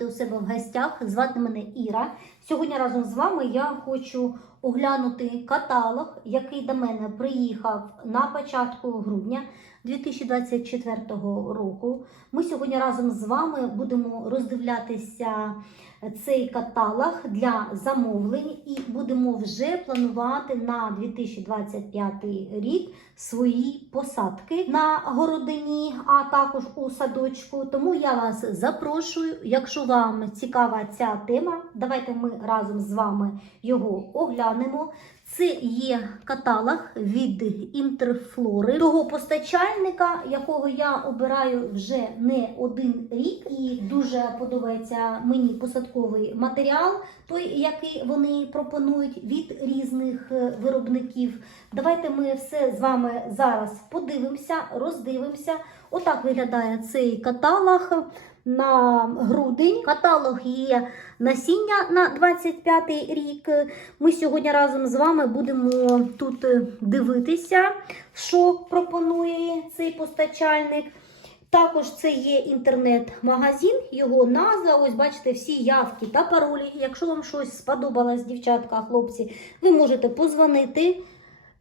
вітати у себе в гостях. Звати мене Іра. Сьогодні разом з вами я хочу оглянути каталог, який до мене приїхав на початку грудня 2024 року. Ми сьогодні разом з вами будемо роздивлятися цей каталог для замовлень і будемо вже планувати на 2025 рік свої посадки на городині, а також у садочку. Тому я вас запрошую. Якщо вам цікава ця тема, давайте ми разом з вами його оглянемо. Це є каталог від інтерфлори, того постачальника, якого я обираю вже не один рік, і дуже подобається мені посадковий матеріал, той, який вони пропонують від різних е, виробників. Давайте ми все з вами зараз подивимося, роздивимося. Отак виглядає цей каталог на грудень. Каталог є насіння на 25 рік. Ми сьогодні разом з вами будемо тут дивитися, що пропонує цей постачальник. Також це є інтернет-магазин, його назва. Ось бачите, всі явки та паролі. Якщо вам щось сподобалось, дівчатка, хлопці, ви можете позвонити,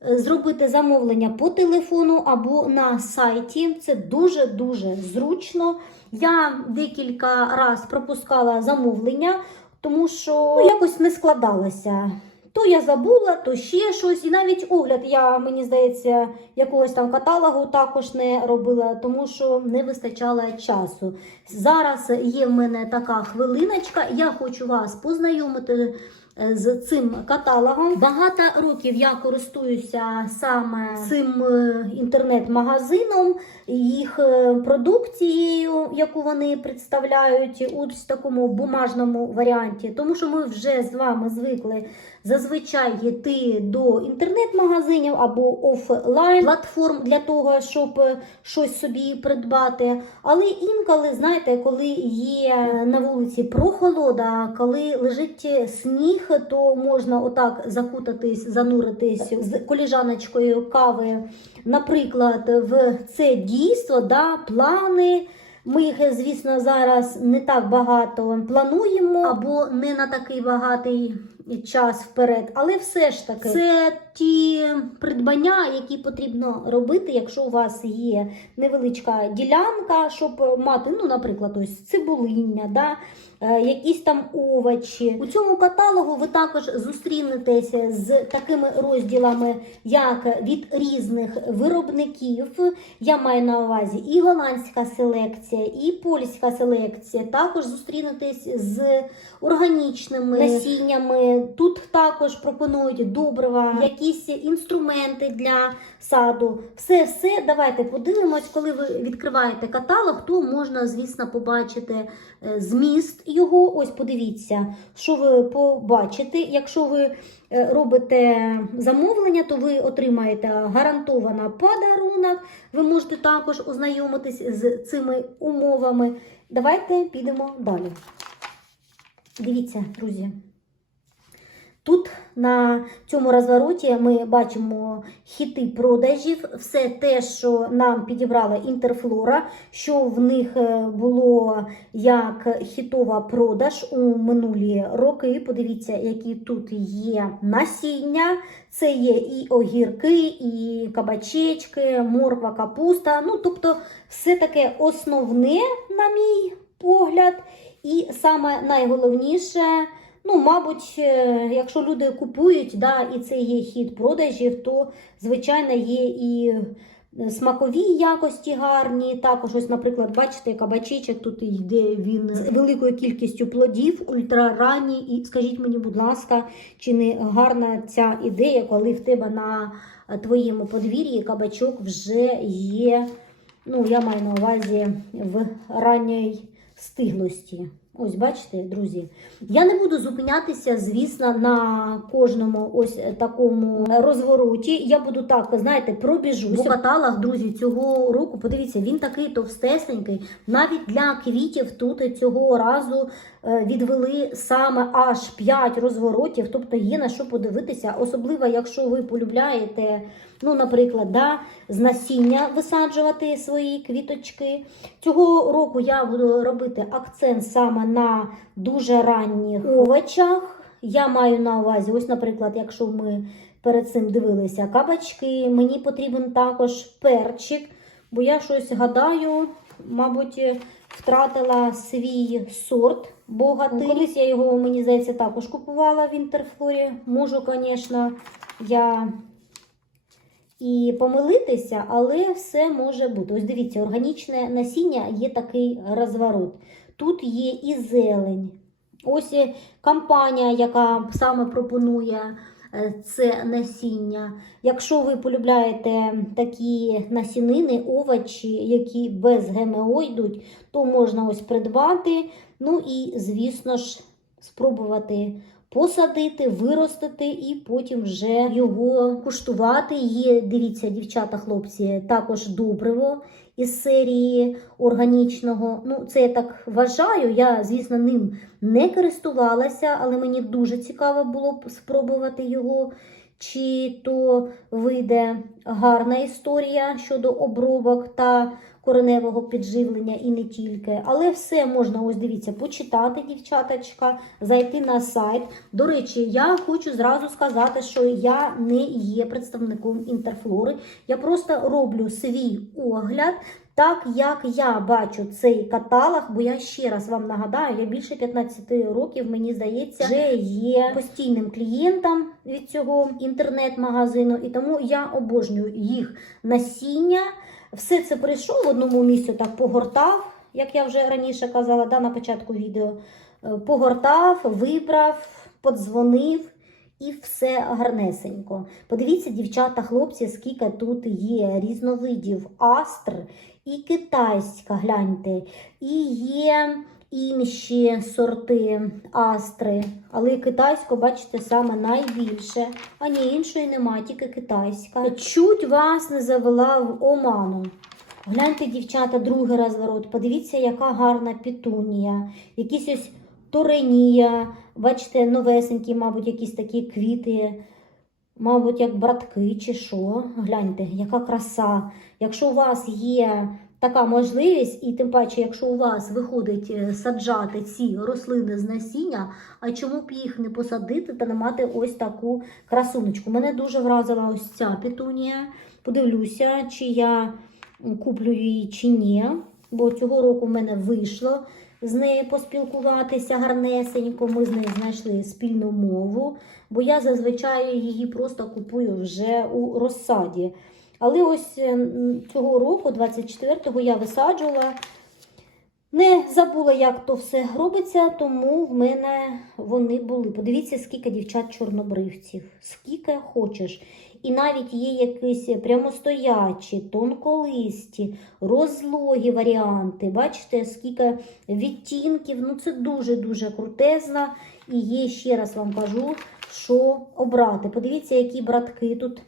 е, зробити замовлення по телефону або на сайті. Це дуже-дуже зручно. Я декілька разів пропускала замовлення, тому що ну, якось не складалося. То я забула, то ще щось. І навіть огляд я, мені здається, якогось там каталогу також не робила, тому що не вистачало часу. Зараз є в мене така хвилиночка. Я хочу вас познайомити з цим каталогом. Багато років я користуюся саме цим е, інтернет-магазином, їх е, продукцією, яку вони представляють у такому бумажному варіанті, тому що ми вже з вами звикли зазвичай йти до інтернет-магазинів або офлайн платформ для того, щоб е, щось собі придбати. Але інколи, знаєте, коли є на вулиці прохолода, коли лежить сніг, то можна отак закутатись, зануритись з коліжаночкою кави, наприклад, в це дійство, да, плани. Ми їх, звісно, зараз не так багато плануємо або не на такий багатий час вперед, але все ж таки це ті придбання, які потрібно робити, якщо у вас є невеличка ділянка, щоб мати, ну, наприклад, ось цибулиння, да, е, якісь там овочі. У цьому каталогу ви також зустрінетеся з такими розділами, як від різних виробників. Я маю на увазі і голландська селекція, і польська селекція. Також зустрінетесь з органічними насіннями. Тут також пропонують добрива, якісь інструменти для саду. Все, все, давайте подивимось, коли ви відкриваєте каталог, то можна, звісно, побачити е, зміст його. Ось подивіться, що ви побачите. Якщо ви е, робите замовлення, то ви отримаєте гарантовано подарунок. Ви можете також ознайомитись з цими умовами. Давайте підемо далі. Дивіться, друзі. Тут на цьому розвороті ми бачимо хіти продажів, все те, що нам підібрала інтерфлора, що в них е, було як хітова продаж у минулі роки. Подивіться, які тут є насіння. Це є і огірки, і кабачечки, морква, капуста. Ну, тобто, все таке основне, на мій погляд. І саме найголовніше. Ну, мабуть, е, якщо люди купують, да, і це є хід продажів, то, звичайно, є і смакові якості гарні. Також, ось, наприклад, бачите, кабачичок тут йде він з великою кількістю плодів, ультраранні. І скажіть мені, будь ласка, чи не гарна ця ідея, коли в тебе на твоєму подвір'ї кабачок вже є, ну, я маю на увазі в ранній стиглості. Ось, бачите, друзі. Я не буду зупинятися, звісно, на кожному ось такому розвороті. Я буду так, знаєте, пробіжуся. у каталах, друзі, цього року, подивіться, він такий товстесенький. Навіть для квітів тут цього разу відвели саме аж 5 розворотів, тобто є на що подивитися, особливо якщо ви полюбляєте, ну, наприклад, да, з насіння висаджувати свої квіточки. Цього року я буду робити акцент саме на дуже ранніх овочах. Я маю на увазі, ось, наприклад, якщо ми перед цим дивилися кабачки, мені потрібен також перчик, бо я щось гадаю, мабуть, втратила свій сорт богатий. Колись я його, мені здається, також купувала в інтерфлорі. Можу, звісно, я і помилитися, але все може бути. Ось дивіться, органічне насіння є такий розворот. Тут є і зелень. Ось компанія, яка саме пропонує це насіння. Якщо ви полюбляєте такі насінини, овочі, які без ГМО йдуть, то можна ось придбати. Ну і, звісно ж, спробувати посадити, виростити і потім вже його куштувати. Є, дивіться, дівчата, хлопці, також добриво із серії органічного. Ну, це я так вважаю. Я, звісно, ним не користувалася, але мені дуже цікаво було б спробувати його. Чи то вийде гарна історія щодо обробок та кореневого підживлення і не тільки. Але все можна, ось дивіться, почитати, дівчаточка, зайти на сайт. До речі, я хочу зразу сказати, що я не є представником інтерфлори. Я просто роблю свій огляд. Так як я бачу цей каталог, бо я ще раз вам нагадаю, я більше 15 років, мені здається, вже є постійним клієнтом від цього інтернет-магазину, і тому я обожнюю їх насіння. Все це прийшов в одному місці, так погортав, як я вже раніше казала, да, на початку відео. Е, Погортав, вибрав, подзвонив. І все гарнесенько. Подивіться, дівчата, хлопці, скільки тут є різновидів астр і китайська, гляньте, і є інші сорти астри. Але китайську, бачите, саме найбільше. А ні, іншої немає, тільки китайська. Чуть вас не завела в оману. Гляньте, дівчата, другий розворот. Подивіться, яка гарна петунія. Якісь ось туренія. Бачите, новесенькі, мабуть, якісь такі квіти. Мабуть, як братки чи що. Гляньте, яка краса. Якщо у вас є така можливість, і тим паче, якщо у вас виходить е, саджати ці рослини з насіння, а чому б їх не посадити та не мати ось таку красунечку? Мене дуже вразила ось ця петунія. Подивлюся, чи я куплю її чи ні. Бо цього року в мене вийшло з нею поспілкуватися гарнесенько. Ми з нею знайшли спільну мову, бо я зазвичай її просто купую вже у розсаді. Але ось е, цього року, 24-го, я висаджувала. Не забула, як то все робиться, тому в мене вони були. Подивіться, скільки дівчат чорнобривців, скільки хочеш. І навіть є якісь прямостоячі, тонколисті, розлогі варіанти. Бачите, скільки відтінків. Ну, це дуже-дуже крутезно. І є, ще раз вам кажу, що обрати. Подивіться, які братки тут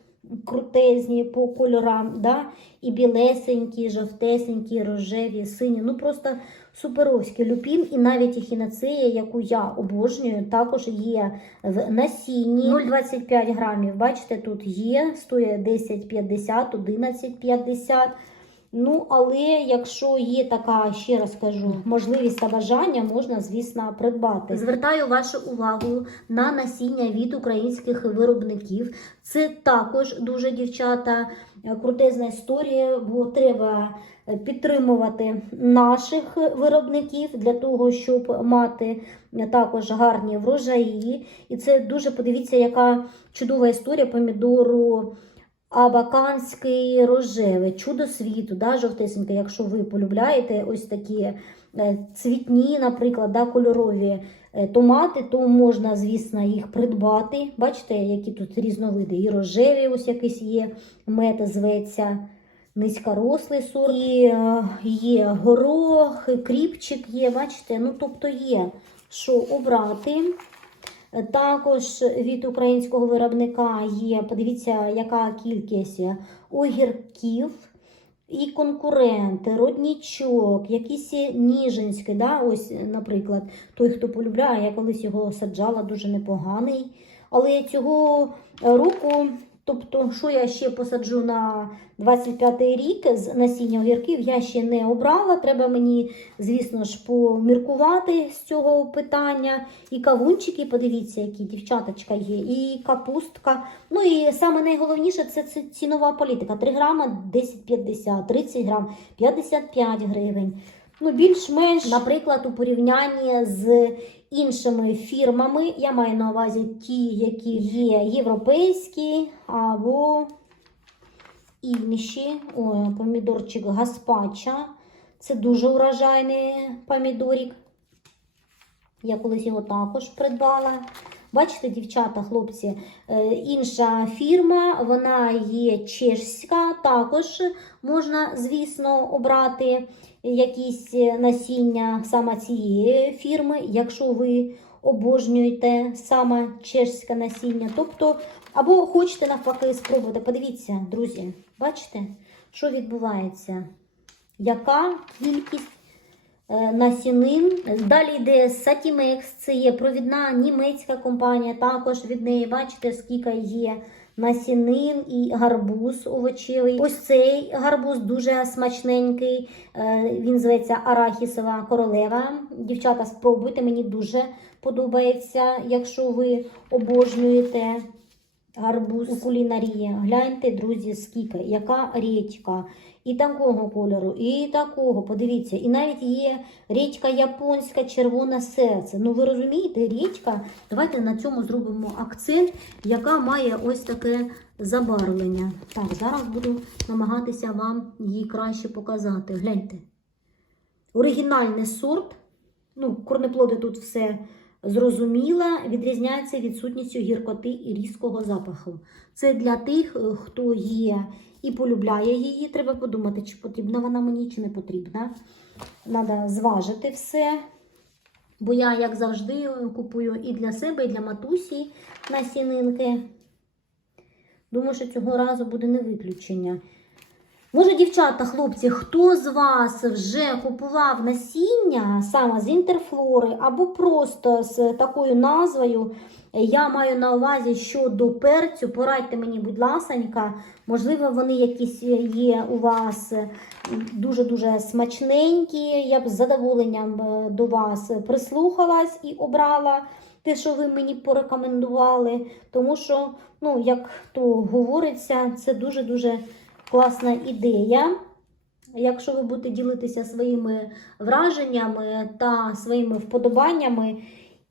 крутезні по кольорам. Да? І білесенькі, жовтесенькі, рожеві, сині. Ну просто суперовські люпін. І навіть ехінацея, яку я обожнюю, також є в насінні. 0,25 грамів. Бачите, тут є, стоїть 10,50, 11,50. Ну, але якщо є така, ще раз кажу, можливість та бажання, можна, звісно, придбати. Звертаю вашу увагу на насіння від українських виробників. Це також дуже дівчата крутезна історія, бо треба підтримувати наших виробників для того, щоб мати також гарні врожаї. І це дуже подивіться, яка чудова історія помідору. Абаканський рожевий, чудо світу, да, жовтесеньке, якщо ви полюбляєте ось такі е, цвітні, наприклад, да, кольорові е, томати, то можна, звісно, їх придбати. Бачите, які тут різновиди. І рожеві, ось якийсь є, мед зветься, низькорослий сорт, і е, є горох, кріпчик є, бачите, ну тобто є, що обрати. Також від українського виробника є, подивіться, яка кількість огірків. і конкуренти, роднічок, якісь ніжинські, да, ось, наприклад, той, хто полюбляє, я колись його саджала, дуже непоганий. Але цього року, тобто, що я ще посаджу на 25-й рік з насіння огірків, я ще не обрала. Треба мені, звісно ж, поміркувати з цього питання. І кавунчики, подивіться, які дівчаточка є, і капустка. Ну і саме найголовніше це, цінова політика. 3 грама 10,50, 30 грам 55 гривень. Ну, більш-менш, наприклад, у порівнянні з іншими фірмами, я маю на увазі ті, які є європейські або інші. Ой, помідорчик Гаспача. Це дуже урожайний помідорик. Я колись його також придбала. Бачите, дівчата, хлопці, е, інша фірма, вона є чешська. Також можна, звісно, обрати якісь насіння саме цієї фірми, якщо ви обожнюєте саме чешське насіння. Тобто, або хочете навпаки спробувати. Подивіться, друзі, бачите, що відбувається? Яка кількість е, насінин? Далі йде Satimex, це є провідна німецька компанія. Також від неї бачите, скільки є насінин і гарбуз овочевий. Ось цей гарбуз дуже смачненький. Е, Він зветься Арахісова королева. Дівчата, спробуйте, мені дуже подобається, якщо ви обожнюєте гарбуз у кулінарії. Гляньте, друзі, скільки, яка річка. І такого кольору, і такого, подивіться, і навіть є річка японська червоне серце. Ну ви розумієте, річка, давайте на цьому зробимо акцент, яка має ось таке забарвлення. Так, зараз буду намагатися вам її краще показати. Гляньте. Оригінальний сорт, ну, корнеплоди тут все зрозуміло, відрізняється відсутністю гіркоти і різкого запаху. Це для тих, е, хто є і полюбляє її. Треба подумати, чи потрібна вона мені, чи не потрібна. Треба зважити все. Бо я, як завжди, купую і для себе, і для матусі насінинки. Думаю, що цього разу буде не виключення. Може, дівчата, хлопці, хто з вас вже купував насіння саме з інтерфлори, або просто з такою назвою, я маю на увазі щодо перцю, порадьте мені, будь ласенька, можливо, вони якісь є у вас дуже-дуже смачненькі. Я б з задоволенням е, до вас прислухалась і обрала те, що ви мені порекомендували. Тому що, ну, як то говориться, це дуже-дуже класна ідея. Якщо ви будете ділитися своїми враженнями та своїми вподобаннями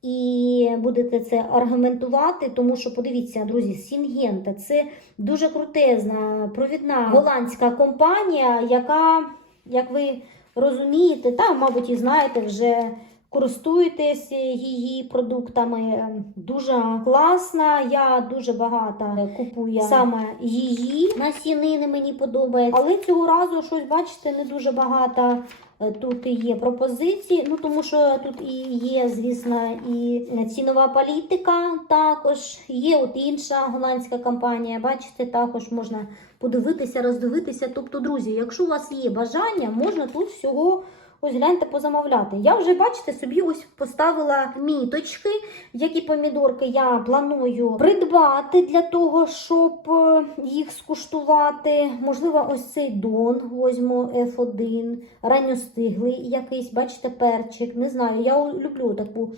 і будете це аргументувати, тому що подивіться, друзі, Сінгента це дуже крутезна провідна голландська компанія, яка, як ви розумієте, та, мабуть, і знаєте, вже користуєтесь її продуктами. Дуже класна. Я дуже багато купую саме її насінини, мені подобається. Але цього разу щось, бачите, не дуже багато. е, Тут і є пропозиції, ну тому що тут і є, звісно, і цінова політика. Також є от інша голландська компанія. Бачите, також можна подивитися, роздивитися. Тобто, друзі, якщо у вас є бажання, можна тут всього. Ось гляньте позамовляти. Я вже, бачите, собі ось поставила міточки, які помідорки я планую придбати для того, щоб е, їх скуштувати. Можливо, ось цей дон возьму F1, ранньостиглий якийсь, бачите, перчик. Не знаю, я люблю таку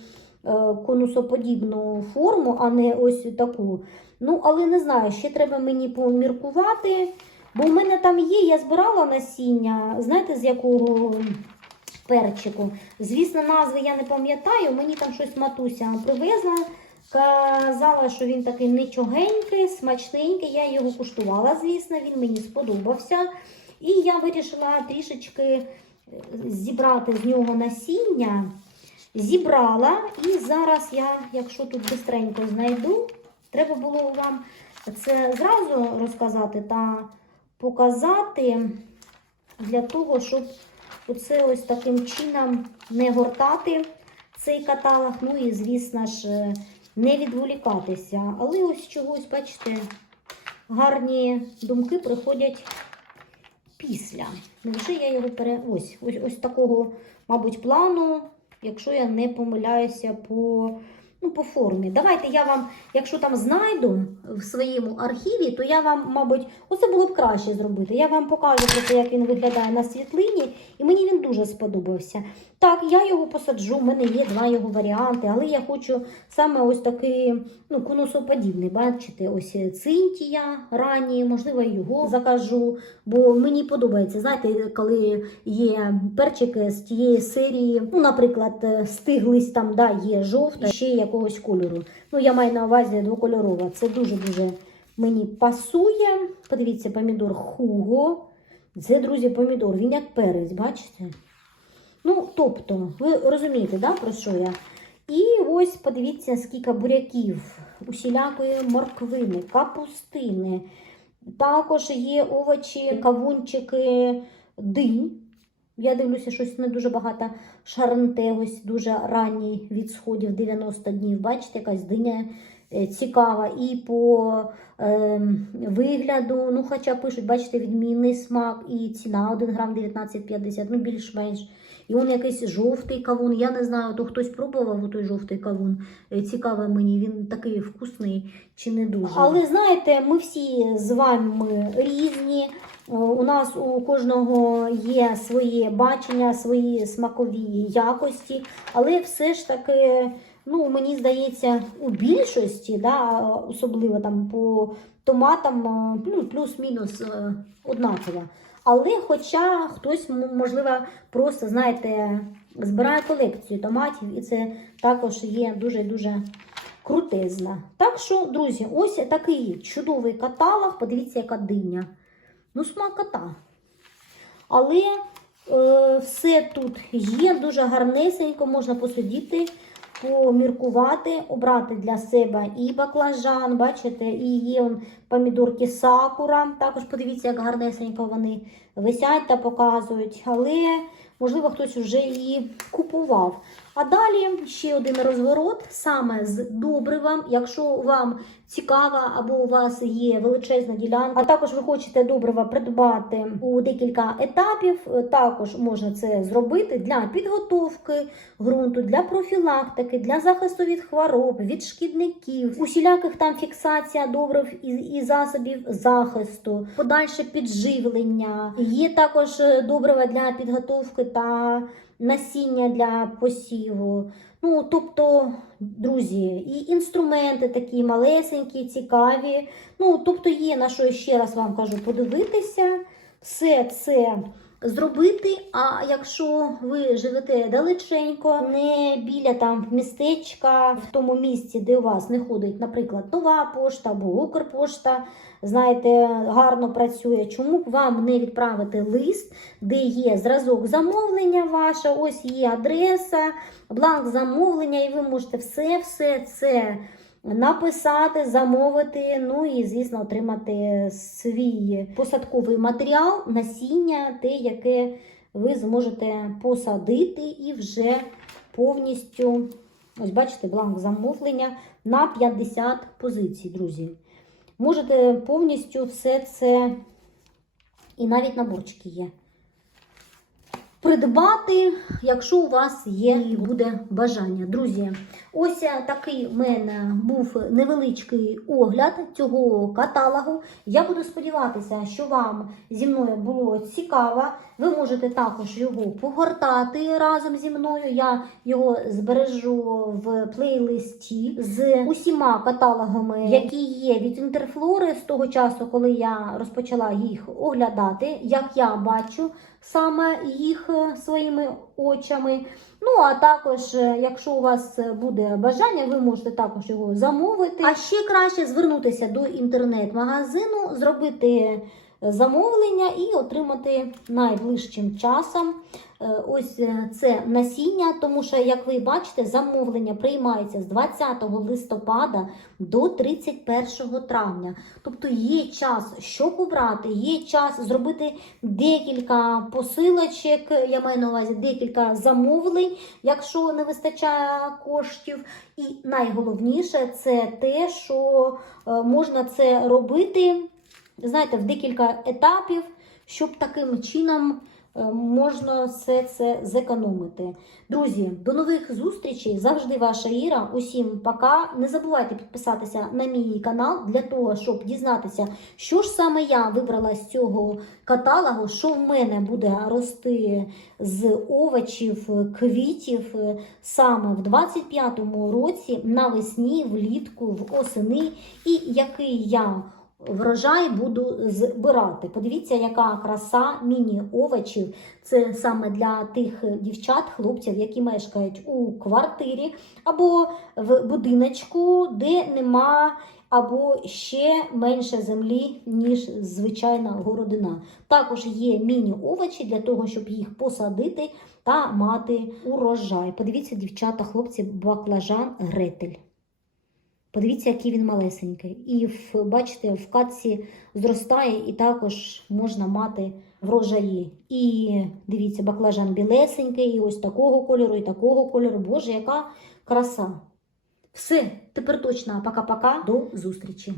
е, конусоподібну форму, а не ось таку. Ну, але не знаю, ще треба мені поміркувати. Бо в мене там є, я збирала насіння, знаєте, з якого перчику. Звісно, назви я не пам'ятаю, мені там щось матуся привезла. Казала, що він такий нічогенький, смачненький. Я його куштувала, звісно, він мені сподобався. І я вирішила трішечки е, зібрати з нього насіння. Зібрала, і зараз я, якщо тут бистренько знайду, треба було вам це зразу розказати та показати для того, щоб оце ось таким чином не гортати цей каталог. Ну і, звісно ж, не відволікатися. Але ось чогось, бачите, гарні думки приходять після. Невже я його пере... Ось, ось, ось такого, мабуть, плану, якщо я не помиляюся по, ну, по формі. Давайте я вам, якщо там знайду в своєму архіві, то я вам, мабуть, оце було б краще зробити. Я вам покажу як він виглядає на світлині, і мені він дуже сподобався. Так, я його посаджу, в мене є два його варіанти, але я хочу саме ось такий ну, конусоподібний. Бачите, ось цинтія ранні, можливо, його закажу, бо мені подобається. Знаєте, коли є перчики з тієї серії, ну, наприклад, стиглись там, да, є жовта, ще якогось кольору. Ну, я маю на увазі двокольорова. Це дуже-дуже мені пасує. Подивіться, помідор Хуго. Це, друзі, помідор. Він як перець, бачите? Ну, тобто, ви розумієте, да, про що я? І ось подивіться, скільки буряків, усілякої морквини, капустини. Також є овочі, кавунчики, динь. Я дивлюся, щось не дуже багато шарнте, ось дуже ранній від сходів 90 днів. Бачите, якась диня цікава. І по е, вигляду, ну, хоча пишуть, бачите, відмінний смак і ціна 1 грам 19,50, ну більш-менш. І он якийсь жовтий кавун. Я не знаю, то хтось пробував той жовтий кавун. Е, Цікаво мені, він такий вкусний чи не дуже. Але знаєте, ми всі з вами різні. У нас у кожного є своє бачення, свої смакові якості, але все ж таки, ну мені здається, у більшості, да, особливо там по томатам, е, плюс- плюс-мінус е, однаково. Але хоча хтось, можливо, просто, знаєте, збирає колекцію томатів, і це також є дуже-дуже крутезна. Так що, друзі, ось такий чудовий каталог. Подивіться, яка диня. Ну, смакота. Але е, все тут є, дуже гарнесенько, можна посидіти, поміркувати, обрати для себе і баклажан, бачите, і є помідорки сакура. Також подивіться, як гарнесенько вони висять та показують. Але, можливо, хтось вже її купував. А далі ще один розворот саме з добривом. Якщо вам цікаво або у вас є величезна ділянка, а також ви хочете добрива придбати у декілька етапів, е, також можна це зробити для підготовки ґрунту, для профілактики, для захисту від хвороб, від шкідників, усіляких там фіксація добрив і, і засобів захисту, подальше підживлення. Є також е, добрива для підготовки та насіння для посіву. Ну, тобто, друзі, і інструменти такі малесенькі, цікаві. Ну, тобто, є на що ще раз вам кажу подивитися, все це зробити. А якщо ви живете далеченько, не біля там містечка, в тому місці, де у вас не ходить, наприклад, нова пошта або Укрпошта, знаєте, гарно працює. Чому б вам не відправити лист, де є зразок замовлення ваше, ось є адреса, бланк замовлення, і ви можете все-все це написати, замовити, ну і, звісно, отримати свій посадковий матеріал, насіння, те, яке ви зможете посадити і вже повністю, ось бачите, бланк замовлення на 50 позицій, друзі. Можете повністю все це, і навіть наборчики є. Придбати, якщо у вас є і буде бажання. Друзі, ось такий в мене був невеличкий огляд цього каталогу. Я буду сподіватися, що вам зі мною було цікаво. Ви можете також його погортати разом зі мною. Я його збережу в плейлисті з усіма каталогами, які є від інтерфлори з того часу, коли я розпочала їх оглядати, як я бачу саме їх своїми очами. Ну, а також, е, якщо у вас буде бажання, ви можете також його замовити. А ще краще звернутися до інтернет-магазину, зробити замовлення і отримати найближчим часом е, ось е, це насіння, тому що, як ви бачите, замовлення приймається з 20 листопада до 31 травня. Тобто є час, щоб обрати, є час зробити декілька посилочок, я маю на увазі декілька замовлень, якщо не вистачає коштів. І найголовніше це те, що е, можна це робити знаєте, в декілька етапів, щоб таким чином е, можна все це зекономити. Друзі, до нових зустрічей. Завжди ваша Іра. Усім пока. Не забувайте підписатися на мій канал для того, щоб дізнатися, що ж саме я вибрала з цього каталогу, що в мене буде рости з овочів, квітів е, саме в 25-му році, навесні, влітку, в осени, і який я врожай буду збирати. Подивіться, яка краса міні-овочів. Це саме для тих дівчат, хлопців, які мешкають у квартирі або в будиночку, де нема або ще менше землі, ніж звичайна городина. Також є міні-овочі для того, щоб їх посадити та мати урожай. Подивіться, дівчата, хлопці, баклажан гретель. Подивіться, який він малесенький. І бачите, в катці зростає і також можна мати врожаї. І дивіться, баклажан білесенький, і ось такого кольору, і такого кольору. Боже, яка краса! Все, тепер точно пока-пока. До зустрічі!